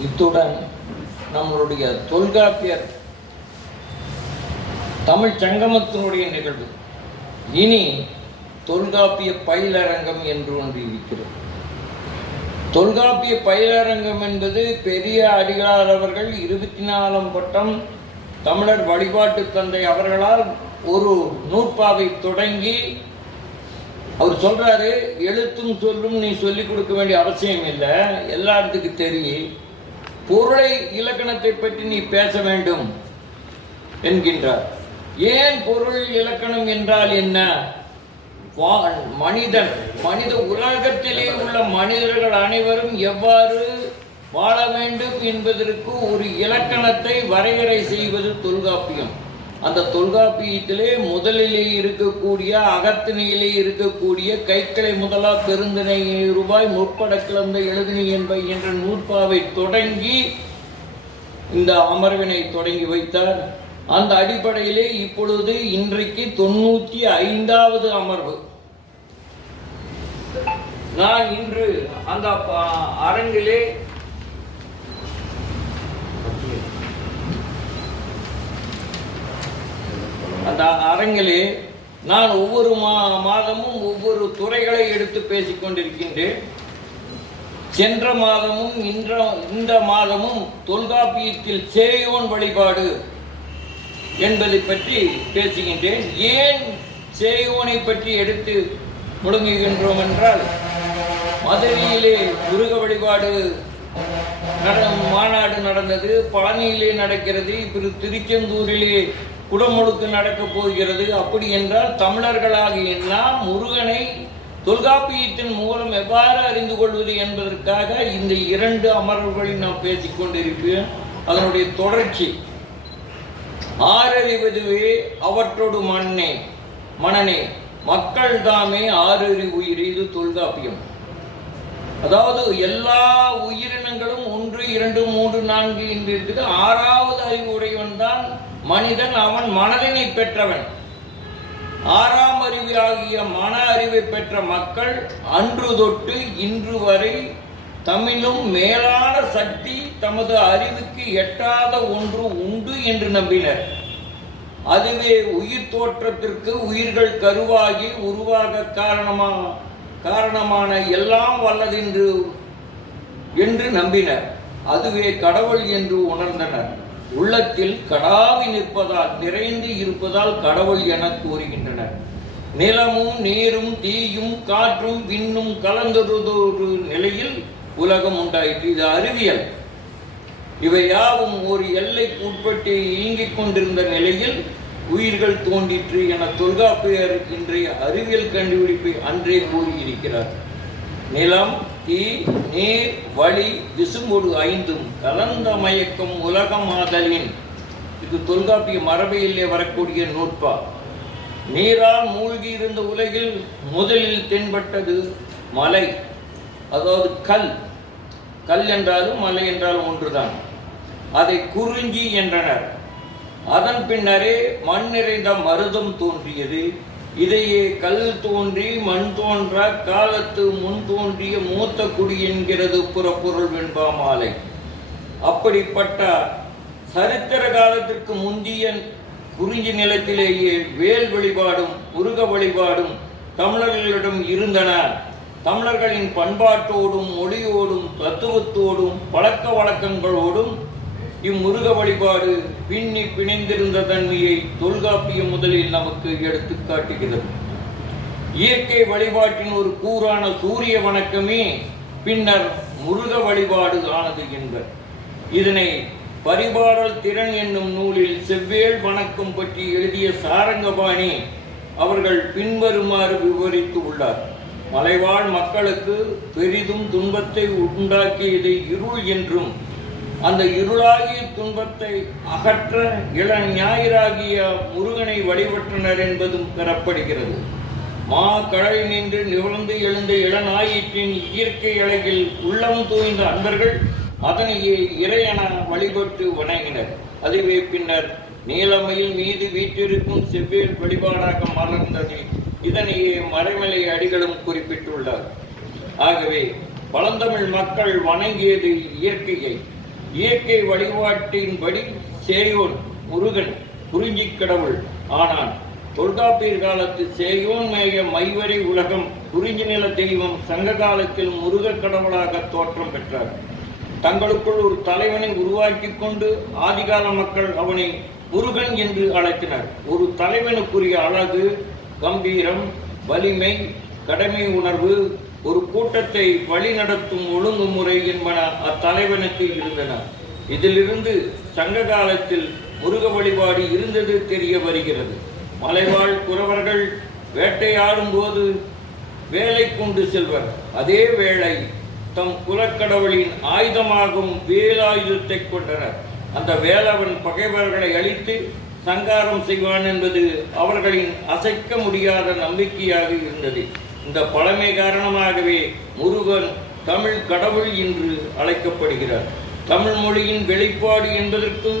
இத்துடன் நம்மளுடைய தொல்காப்பியர் தமிழ் சங்கமத்தினுடைய நிகழ்வு. இனி தொல்காப்பிய பயிலரங்கம் என்று ஒன்று இருக்கிறது. தொல்காப்பிய பயிலரங்கம் என்பது பெரிய அடிகளார் அவர்கள் இருபத்தி நாலாம் பட்டம் தமிழர் வழிபாட்டு தந்தை அவர்களால் ஒரு நூற்பாவை தொடங்கி அவர் சொல்றாரு எழுத்தும் சொல்லும் நீ சொல்லிக் கொடுக்க வேண்டிய அவசியம் இல்லை. எல்லாத்துக்கு தெரியும். பொருளை இலக்கணத்தை பற்றி நீ பேச வேண்டும் என்கின்றார். ஏன் பொருள் இலக்கணம் என்றால் என்ன? வா- மனிதன் மனித உலகத்திலே உள்ள மனிதர்கள் அனைவரும் எவ்வாறு வாழ வேண்டும் என்பதற்கு ஒரு இலக்கணத்தை வரையறை செய்வது தொல்காப்பியம். அந்த தொல்காப்பியத்திலே முதலிலே இருக்கக்கூடிய அகத்திணையிலே இருக்கக்கூடிய கைக்கலை முதலா பெருந்திணை ரூபாய் முற்பட கிளந்த எழுதினி என்ப என்ற நூற்பாவை தொடங்கி இந்த அமர்வினை தொடங்கி வைத்தார். அந்த அடிப்படையிலே இப்பொழுது இன்றைக்கு தொண்ணூத்தி ஐந்தாவது அமர்வு. நான் இன்று அந்த ப- அரங்கிலே அந்த அரங்கிலே நான் ஒவ்வொரு மா மாதமும் ஒவ்வொரு துறைகளை எடுத்து பேசிக் கொண்டிருக்கின்றேன் சென்ற மாதமும் இன்ற இந்த மாதமும் தொல்காப்பியத்தில் சேயோன் வழிபாடு என்பதை பற்றி பேசுகின்றேன். ஏன் சேயோனை பற்றி எடுத்து முடங்குகின்றோம் என்றால் மதுரையிலே முருக வழிபாடு நட- மாநாடு நடந்தது பழனியிலே நடக்கிறது இப்படி திருச்செந்தூரிலே குடமுழுக்கு நடக்கப் போகிறது. அப்படி என்றால் தமிழர்களாகிய நாம் முருகனை தொல்காப்பியத்தின் மூலம் எவ்வாறு அறிந்து கொள்வது என்பதற்காக இந்த இரண்டு அமர்வுகளில் நாம் பேசிக்கொண்டிருப்பேன் அதனுடைய தொடர்ச்சி. ஆறறிவதுவே அவற்றோடு மண்ணே மனனே மக்கள் தாமே ஆறறிவு இது தொல்காப்பியம். அதாவது எல்லா உயிரினங்களும் ஒன்று இரண்டு மூன்று நான்கு என்று இருக்குது. ஆறாவது அறிவு உடையவன் தான் மனிதன் அவன் மனதினை பெற்றவன். ஆறாம் அறிவியாகிய மன அறிவை பெற்ற மக்கள் அன்று தொட்டு இன்று வரை தமிழும் மேலான சக்தி தமது அறிவுக்கு எட்டாத ஒன்று உண்டு என்று நம்பினர். அதுவே உயிர் தோற்றத்திற்கு உயிர்கள் கருவாகி உருவாக காரணமா காரணமான எல்லாம் வல்லதென்று என்று நம்பினர். அதுவே கடவுள் என்று உணர்ந்தனர். உள்ளத்தில் கடாவி நிற்பதால் நிறைந்து இருப்பதால் கடவுள் என கூறுகின்றனர். நிலமும் நீரும் தீயும் காற்றும் விண்ணும் கலந்ததொரு நிலையில் உலகம் உண்டாயிற்று. இது அறிவியல். இவை யாவும் ஒரு எல்லைக்கு உட்பட்டு இயங்கிக் கொண்டிருந்த நிலையில் உயிர்கள் தோன்றிற்று என தொல்காப்பியர் இன்றைய அறிவியல் கண்டுபிடிப்பை அன்றே கூறியிருக்கிறார். நிலம் தீ நீர் வழி விசுமுடு ஐந்தும் கலந்த மயக்கம் உலகமாதலின். இது தொல்காப்பிய மரபையிலே வரக்கூடிய நூற்பா. நீரால் மூழ்கி இருந்த உலகில் முதலில் தென்பட்டது மலை அதாவது கல். கல் என்றாலும் மலை என்றாலும் ஒன்றுதான். அதை குறிஞ்சி என்றனர். அதன் பின்னரே மண் நிறைந்த மருதம் தோன்றியது. இதையே கல் தோன்றி மண் தோன்ற காலத்து முன் தோன்றிய மூத்த குடி என்கிறது புறப்பொருள் வெண்பா மாலை. அப்படிப்பட்ட சரித்திர காலத்திற்கு முந்திய குறிஞ்சி நிலத்திலேயே வேல் வழிபாடும் முருக வழிபாடும் தமிழர்களிடம் இருந்தன. தமிழர்களின் பண்பாட்டோடும் மொழியோடும் தத்துவத்தோடும் பழக்க வழக்கங்களோடும் இம்முருக வழிபாடு பின்னி பிணைந்திருந்த தன்மையை தொல்காப்பியம் முதலில் நமக்கு எடுத்து காட்டுகிறது. இயற்கை வழிபாட்டின் ஒரு கூறான சூரிய வணக்கமே பின்னர் முருக வழிபாடு ஆனது என்பர். இதனை பரிபாடல் திறன் என்னும் நூலில் செவ்வேல் வணக்கம் பற்றி எழுதிய சாரங்கபாணி அவர்கள் பின்வருமாறு விவரித்து உள்ளார். மலைவாழ் மக்களுக்கு பெரிதும் துன்பத்தை உண்டாக்கியதை இருள் என்றும் அந்த இருளாகிய துன்பத்தை அகற்ற இள ஞாயிறாகிய முருகனை வழிபட்டனர் என்பதும் பெறப்படுகிறது. மா கடல் நின்று நிவழ்ந்து எழுந்த இளநாயிற்றின் இயற்கை அழகில் உள்ளம் தூய்ந்த அன்பர்கள் அதனையே இறையென வழிபட்டு வணங்கினர். அதுவே பின்னர் நீலமையில் மீது வீற்றிருக்கும் செவ்வேல் வழிபாடாக மலர்ந்தது. இதனையே மறைமலை அடிகளும் குறிப்பிட்டுள்ளார். ஆகவே பழந்தமிழ் மக்கள் வணங்கியது இயற்கையை. இயற்கை வழிபாட்டின்படி சேயோன் முருகன் குறிஞ்சிக் கடவுள். ஆனான் தொல்காப்பியர் காலத்து சேயோன் மேய மைவரை உலகம் குறிஞ்சி நில தெய்வம் சங்க காலத்தில் முருக கடவுளாக தோற்றம் பெற்றார். தங்களுக்குள் ஒரு தலைவனை உருவாக்கி கொண்டு ஆதிகால மக்கள் அவனை முருகன் என்று அழைத்தனர். ஒரு தலைவனுக்குரிய அழகு கம்பீரம் வலிமை கடமை உணர்வு ஒரு கூட்டத்தை வழிநடத்தும் ஒழுங்குமுறை என்பன அத்தலைவனுக்கு இருந்தன. இதிலிருந்து சங்க காலத்தில் முருக வழிபாடு இருந்தது தெரிய வருகிறது. மலைவாழ் குறவர்கள் வேட்டையாடும் போது வேலை கொண்டு செல்வர். அதே வேளை தம் குலக்கடவுளின் ஆயுதமாகும் வேலாயுதத்தை கொண்டனர் அந்த வேலவன் பகைவர்களை அழித்து சங்காரம் செய்வான் என்பது அவர்களின் அசைக்க முடியாத நம்பிக்கையாக இருந்தது. இந்த பழமை காரணமாகவே முருகன் தமிழ் கடவுள் என்று அழைக்கப்படுகிறார். தமிழ் மொழியின் வெளிப்பாடு என்பதற்கு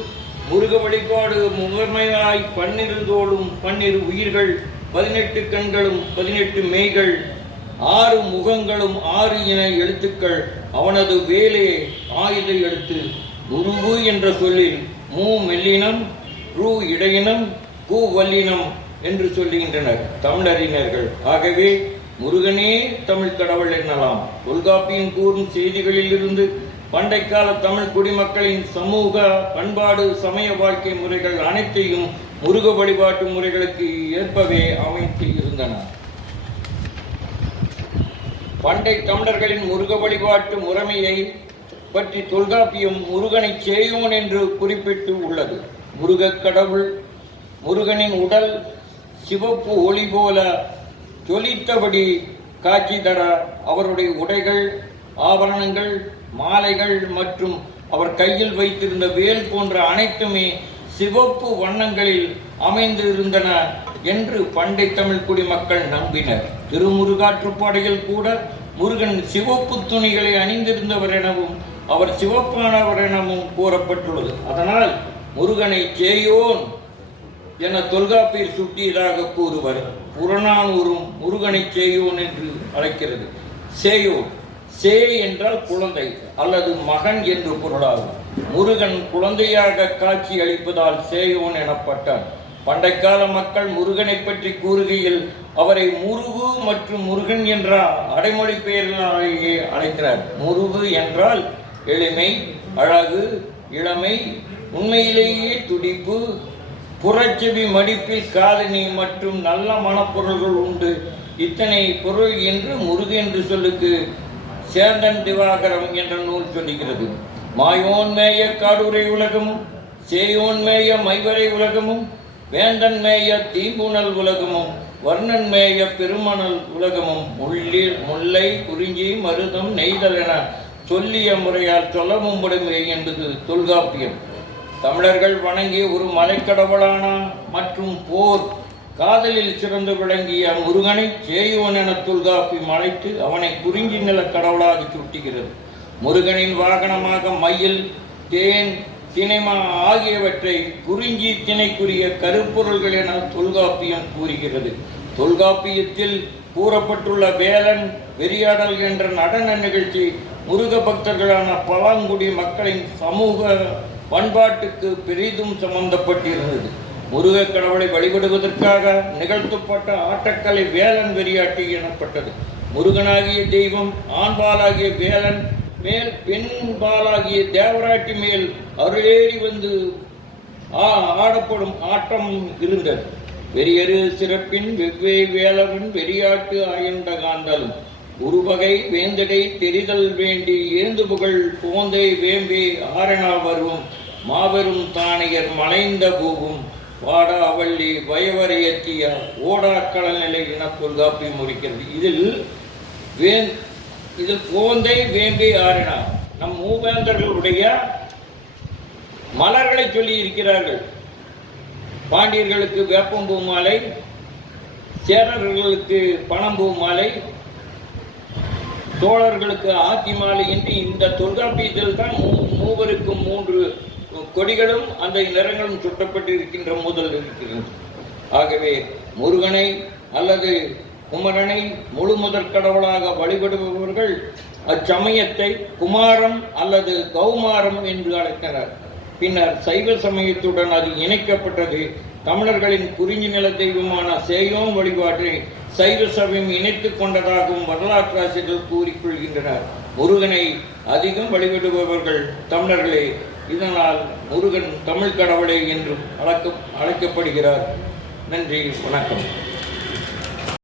முருக வழிபாடு முதன்மையாய் பன்னிரு தோளும் பன்னிரு உயிர்கள் பதினெட்டு கண்களும் பதினெட்டு மெய்கள் ஆறு முகங்களும் ஆறு இன எழுத்துக்கள். அவனது வேலே ஆயுத எழுத்து முருகு என்ற சொல்லில் மூ மெல்லினம் ரூ இடையினம் கூ வல்லினம் என்று சொல்லுகின்றனர் தமிழறிஞர்கள். ஆகவே முருகனே தமிழ் கடவுள் எனலாம். தொல்காப்பியின் கூறும் செய்திகளில் இருந்து பண்டைக்கால தமிழ் குடிமக்களின் சமூக பண்பாடு சமய வாழ்க்கை முறைகள் அனைத்தையும் முருக வழிபாட்டு முறைகளுக்கு ஏற்பவே அமைத்து இருந்தன. பண்டை தமிழர்களின் முருக வழிபாட்டு முறைமையை பற்றி தொல்காப்பியம் முருகனை சேயோன் என்று குறிப்பிட்டு உள்ளது. முருகக் கடவுள் முருகனின் உடல் சிவப்பு ஒளி போல ஜொலித்தபடி காட்சி தர அவருடைய உடைகள் ஆபரணங்கள் மாலைகள் மற்றும் அவர் கையில் வைத்திருந்த வேல் போன்ற அனைத்துமே சிவப்பு வண்ணங்களில் அமைந்திருந்தன என்று பண்டை தமிழ் குடிமக்கள் நம்பினர். திருமுருகாற்றுப்பாடையில் கூட முருகன் சிவப்பு துணிகளை அணிந்திருந்தவர் எனவும் அவர் சிவப்பானவர் எனவும் கூறப்பட்டுள்ளது. அதனால் முருகனை சேயோன் என தொல்காப்பியில் சுட்டியதாக கூறுவர். புறநானூறும் முருகனை சேயோன் என்று அழைக்கிறது. சேயோன் சே என்றால் குழந்தை அல்லது மகன் என்று பொருளாகும். முருகன் குழந்தையாக காட்சி அளிப்பதால் சேயோன் எனப்பட்டார். பண்டைக்கால மக்கள் முருகனை பற்றி கூறுகையில் அவரை முருகு மற்றும் முருகன் என்ற அடைமொழி பெயர்களாலேயே அழைக்கிறார். முருகு என்றால் எளிமை அழகு இளமை உண்மையிலேயே துடிப்பு புறச்செவி மடிப்பில் காலனி மற்றும் நல்ல மனப்பொருள்கள் உண்டு. இத்தனை பொருள் என்று முருகு என்று சொல்லுக்கு சேந்தன் திவாகரம் என்ற நூல் சொல்லுகிறது. மாயோன் மேய காடுரை உலகமும் சேயோன் மேய மைவரை உலகமும் வேந்தன் மேய தீம்புணல் உலகமும் வர்ணன் மேய பெருமணல் உலகமும் முள்ளி முல்லை குறிஞ்சி மருதம் நெய்தல் என சொல்லிய முறையால் சொல்ல மும்படுமே என்பது தொல்காப்பியம். தமிழர்கள் வணங்கிய ஒரு மலைக்கடவுளான மற்றும் போர் காதலில் சிறந்து விளங்கிய முருகனை சேயுவன் என தொல்காப்பி மலைத்து அவனை குறிஞ்சி நில கடவுளாக சுட்டுகிறது முருகனின் வாகனமாக மயில் தேன் திணைமா ஆகியவற்றை குறிஞ்சி திணைக்குரிய கருப்பொருள்கள் என தொல்காப்பியம் கூறுகிறது. தொல்காப்பியத்தில் கூறப்பட்டுள்ள வேலன் வெறியாடல் என்ற நடன நிகழ்ச்சி முருக பக்தர்களான பழங்குடி மக்களின் சமூக பண்பாட்டுக்கு பெரிதும் சம்பந்தப்பட்டிருந்தது. முருக கடவுளை வழிபடுவதற்காக நிகழ்த்தப்பட்ட ஆட்டக்கலை வேலன் வெறியாட்டி எனப்பட்டது. முருகனாகிய தெய்வம் ஆண்பாலாகிய வேலன் மேல் பெண்பாலாகிய தேவராட்டி மேல் அருளேறி வந்து ஆ- ஆடப்படும் ஆட்டம் இருந்தது. வெறியரு சிறப்பின் வெவ்வே வேலவன் வெறியாட்டு ஆயண்ட காண்டலும் உருவகை வேந்தடை தெரிதல் வேண்டி ஏந்து புகழ் போந்தை வேம்பே ஆரணா வருவும். மாபெரும் தானையர் மலைந்த பூவும் வாடாவள்ளி வயவரையத்திய வயவரையற்றிய ஓடாக்கள நிலை என காப்பி முடிக்கிறது இதில் வேந் இதில் கோந்தை வேம்பே ஆரணா. நம் மூவேந்தர்களுடைய மலர்களை சொல்லி இருக்கிறார்கள். பாண்டியர்களுக்கு வேப்பம்பூ மாலை சேரர்களுக்கு பணம்பூ மாலை சோழர்களுக்கு ஆத்தி மாலையின்றி இந்த தொல்காப்பியத்தில் தான் மூ- மூவருக்கும் மூன்று கொடிகளும் அந்த நிறங்களும் சுட்டப்பட்டு இருக்கின்ற முதல் இருக்கிறது. ஆகவே முருகனை அல்லது குமரனை முழு முதற் கடவுளாக வழிபடுபவர்கள் அச்சமயத்தை குமாரம் அல்லது கௌமாரம் என்று அழைத்தனர். பின்னர் சைவ சமயத்துடன் அது இணைக்கப்பட்டது. தமிழர்களின் குறிஞ்சி நில தெய்வமான சேயோன் வழிபாட்டை சைவ சபையும் இணைத்துக் கொண்டதாகவும் வரலாற்றாசிரியர்கள் கூறிக்கொள்கின்றனர். முருகனை அதிகம் வழிபடுபவர்கள் தமிழர்களே. இதனால் முருகன் தமிழ் கடவுளே என்றும் அழைக்க அழைக்கப்படுகிறார். நன்றி வணக்கம்.